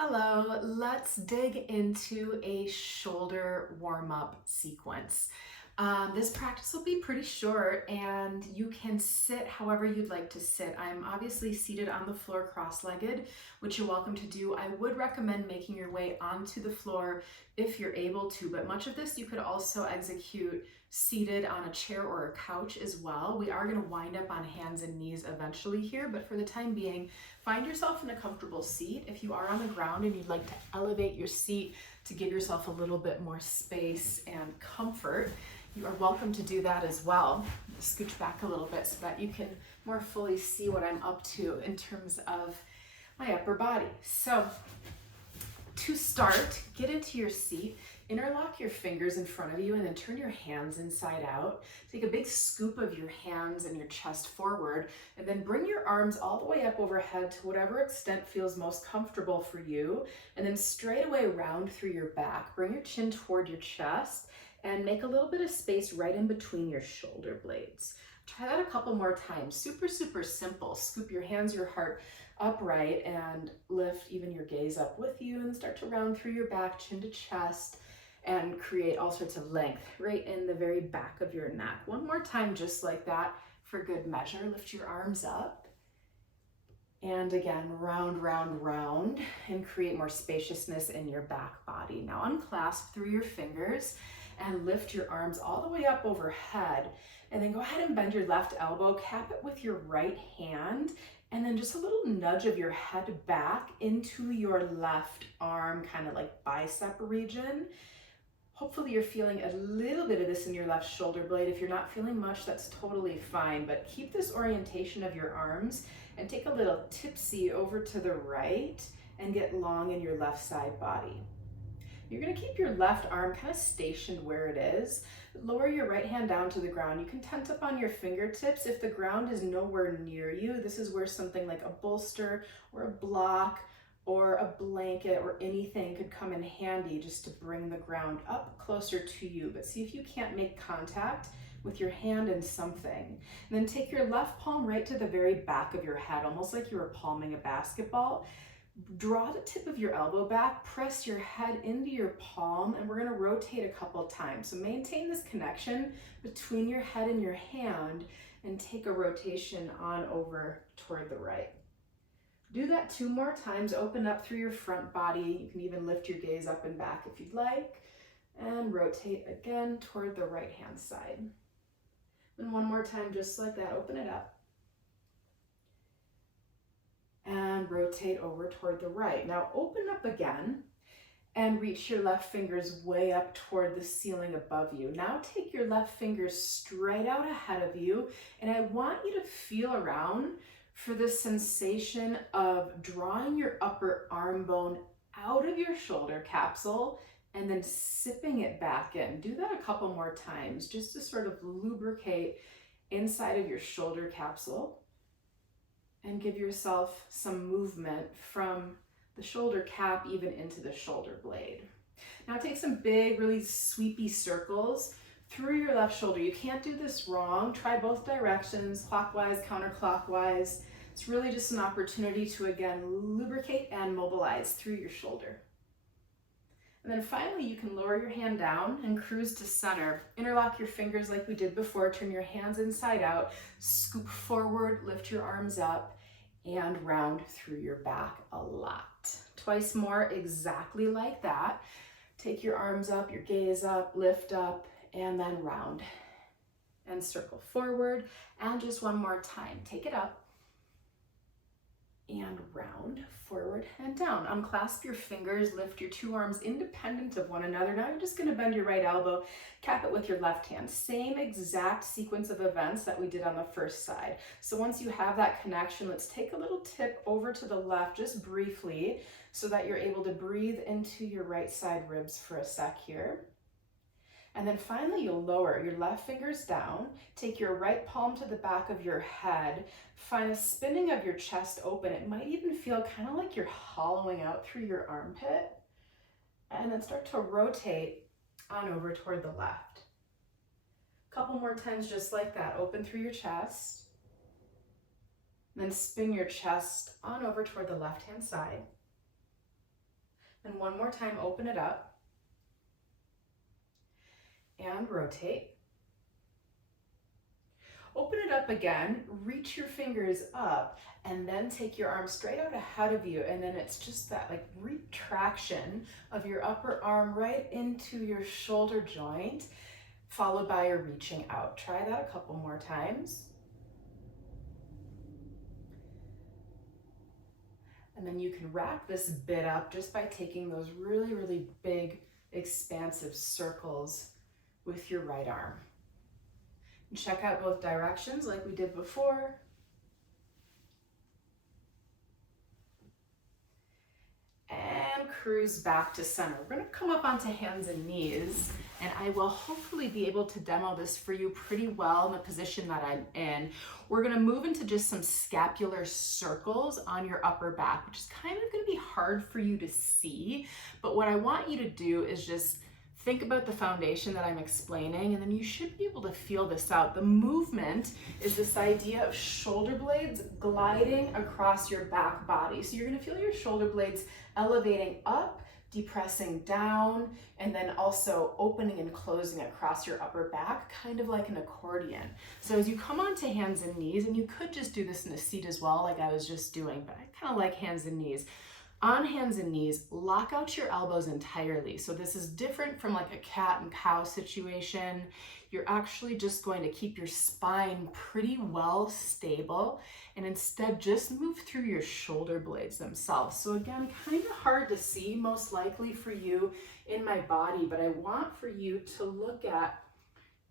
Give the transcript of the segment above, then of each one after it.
Hello, let's dig into a shoulder warm-up sequence. This practice will be pretty short and you can sit however you'd like to sit. I'm obviously seated on the floor cross-legged, which you're welcome to do. I would recommend making your way onto the floor if you're able to, but much of this you could also execute seated on a chair or a couch as well. We are going to wind up on hands and knees eventually here, but for the time being, find yourself in a comfortable seat. If you are on the ground and you'd like to elevate your seat to give yourself a little bit more space and comfort, you are welcome to do that as well. Scooch back a little bit so that you can more fully see what I'm up to in terms of my upper body. So to start, get into your seat, interlock your fingers in front of you and then turn your hands inside out. Take a big scoop of your hands and your chest forward and then bring your arms all the way up overhead to whatever extent feels most comfortable for you, and then straight away round through your back. Bring your chin toward your chest and make a little bit of space right in between your shoulder blades. Try that a couple more times. Super, super simple. Scoop your hands, your heart upright and lift even your gaze up with you and start to round through your back, chin to chest, and create all sorts of length right in the very back of your neck. One more time just like that for good measure. Lift your arms up. And again, round, round, round, and create more spaciousness in your back body. Now unclasp through your fingers and lift your arms all the way up overhead. And then go ahead and bend your left elbow, cap it with your right hand, and then just a little nudge of your head back into your left arm, kind of like bicep region. Hopefully you're feeling a little bit of this in your left shoulder blade. If you're not feeling much, that's totally fine, but keep this orientation of your arms and take a little tipsy over to the right and get long in your left side body. You're going to keep your left arm kind of stationed where it is. Lower your right hand down to the ground. You can tent up on your fingertips. If the ground is nowhere near you, this is where something like a bolster or a block or a blanket or anything could come in handy just to bring the ground up closer to you. But see if you can't make contact with your hand in something. And then take your left palm right to the very back of your head, almost like you were palming a basketball. Draw the tip of your elbow back, press your head into your palm, and we're going to rotate a couple times. So maintain this connection between your head and your hand and take a rotation on over toward the right. Do that 2 more times. Open up through your front body. You can even lift your gaze up and back if you'd like, and rotate again toward the right hand side. And 1 more time just like that. Open it up. And rotate over toward the right. Now open up again and reach your left fingers way up toward the ceiling above you. Now take your left fingers straight out ahead of you, and I want you to feel around for the sensation of drawing your upper arm bone out of your shoulder capsule and then sipping it back in. Do that a couple more times just to sort of lubricate inside of your shoulder capsule and give yourself some movement from the shoulder cap even into the shoulder blade. Now take some big, really sweepy circles through your left shoulder. You can't do this wrong. Try both directions, clockwise, counterclockwise. It's really just an opportunity to, again, lubricate and mobilize through your shoulder. And then finally, you can lower your hand down and cruise to center. Interlock your fingers like we did before. Turn your hands inside out. Scoop forward, lift your arms up, and round through your back a lot. Twice more, exactly like that. Take your arms up, your gaze up, lift up, and then round. And circle forward. And just 1 more time. Take it up. And round, forward and down. Unclasp your fingers, lift your 2 arms independent of one another. Now you're just going to bend your right elbow, cap it with your left hand. Same exact sequence of events that we did on the first side. So once you have that connection, let's take a little tip over to the left just briefly so that you're able to breathe into your right side ribs for a sec here. And then finally, you'll lower your left fingers down, take your right palm to the back of your head, find a spinning of your chest open. It might even feel kind of like you're hollowing out through your armpit. And then start to rotate on over toward the left. A couple more times just like that. Open through your chest. Then spin your chest on over toward the left-hand side. And one more time, open it up and rotate. Open it up again, reach your fingers up, and then take your arm straight out ahead of you. And then it's just that like retraction of your upper arm right into your shoulder joint, followed by a reaching out. Try that a couple more times. And then you can wrap this bit up just by taking those really, really big, expansive circles with your right arm. And check out both directions like we did before. And cruise back to center. We're going to come up onto hands and knees, and I will hopefully be able to demo this for you pretty well in the position that I'm in. We're going to move into just some scapular circles on your upper back, which is kind of going to be hard for you to see, but what I want you to do is just think about the foundation that I'm explaining, and then you should be able to feel this out. The movement is this idea of shoulder blades gliding across your back body. So you're going to feel your shoulder blades elevating up, depressing down, and then also opening and closing across your upper back, kind of like an accordion. So as you come onto hands and knees, and you could just do this in a seat as well, like I was just doing, but I kind of like hands and knees. On hands and knees, lock out your elbows entirely. So this is different from like a cat and cow situation. You're actually just going to keep your spine pretty well stable and instead just move through your shoulder blades themselves. So again, kind of hard to see most likely for you in my body, but I want for you to look at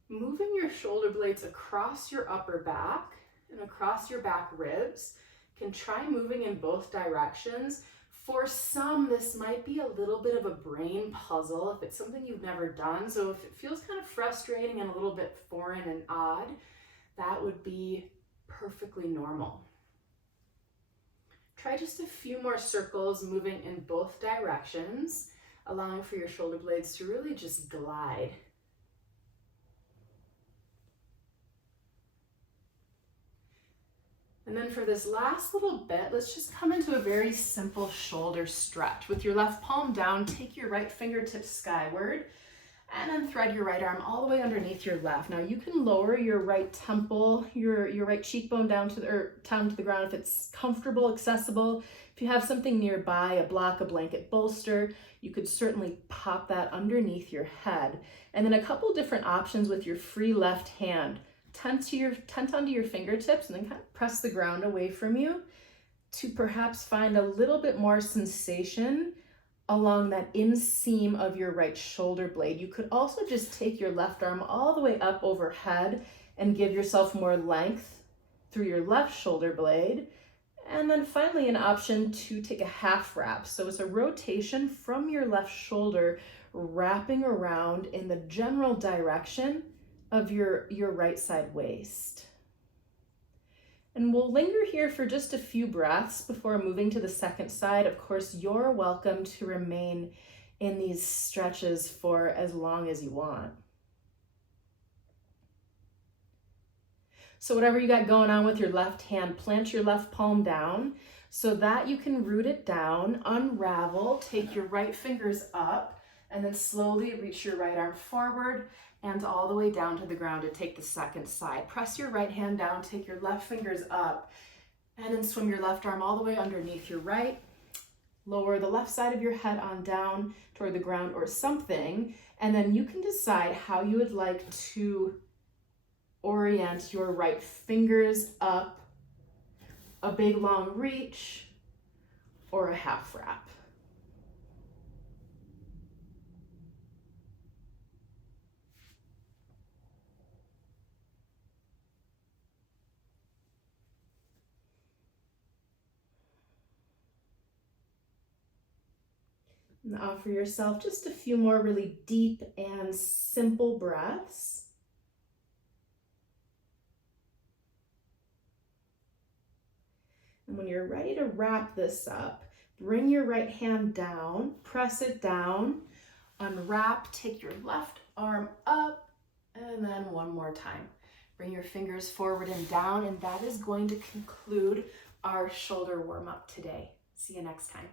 moving your shoulder blades across your upper back and across your back ribs. You can try moving in both directions. For some, this might be a little bit of a brain puzzle if it's something you've never done. So if it feels kind of frustrating and a little bit foreign and odd, that would be perfectly normal. Try just a few more circles moving in both directions, allowing for your shoulder blades to really just glide. And then for this last little bit, let's just come into a very simple shoulder stretch. With your left palm down, take your right fingertips skyward, and then thread your right arm all the way underneath your left. Now you can lower your right temple, your right cheekbone down to the ground if it's comfortable, accessible. If you have something nearby, a block, a blanket, bolster, you could certainly pop that underneath your head. And then a couple different options with your free left hand. Tent onto your fingertips and then kind of press the ground away from you to perhaps find a little bit more sensation along that inseam of your right shoulder blade. You could also just take your left arm all the way up overhead and give yourself more length through your left shoulder blade. And then finally an option to take a half wrap. So it's a rotation from your left shoulder wrapping around in the general direction of your right side waist. And we'll linger here for just a few breaths before moving to the second side. Of course, you're welcome to remain in these stretches for as long as you want. So whatever you got going on with your left hand, plant your left palm down so that you can root it down, unravel, take your right fingers up, and then slowly reach your right arm forward and all the way down to the ground to take the second side. Press your right hand down, take your left fingers up, and then swim your left arm all the way underneath your right. Lower the left side of your head on down toward the ground or something, and then you can decide how you would like to orient your right fingers up, a big long reach, or a half wrap. And offer yourself just a few more really deep and simple breaths. And when you're ready to wrap this up, bring your right hand down, press it down, unwrap, take your left arm up, and then one more time. Bring your fingers forward and down, and that is going to conclude our shoulder warm-up today. See you next time.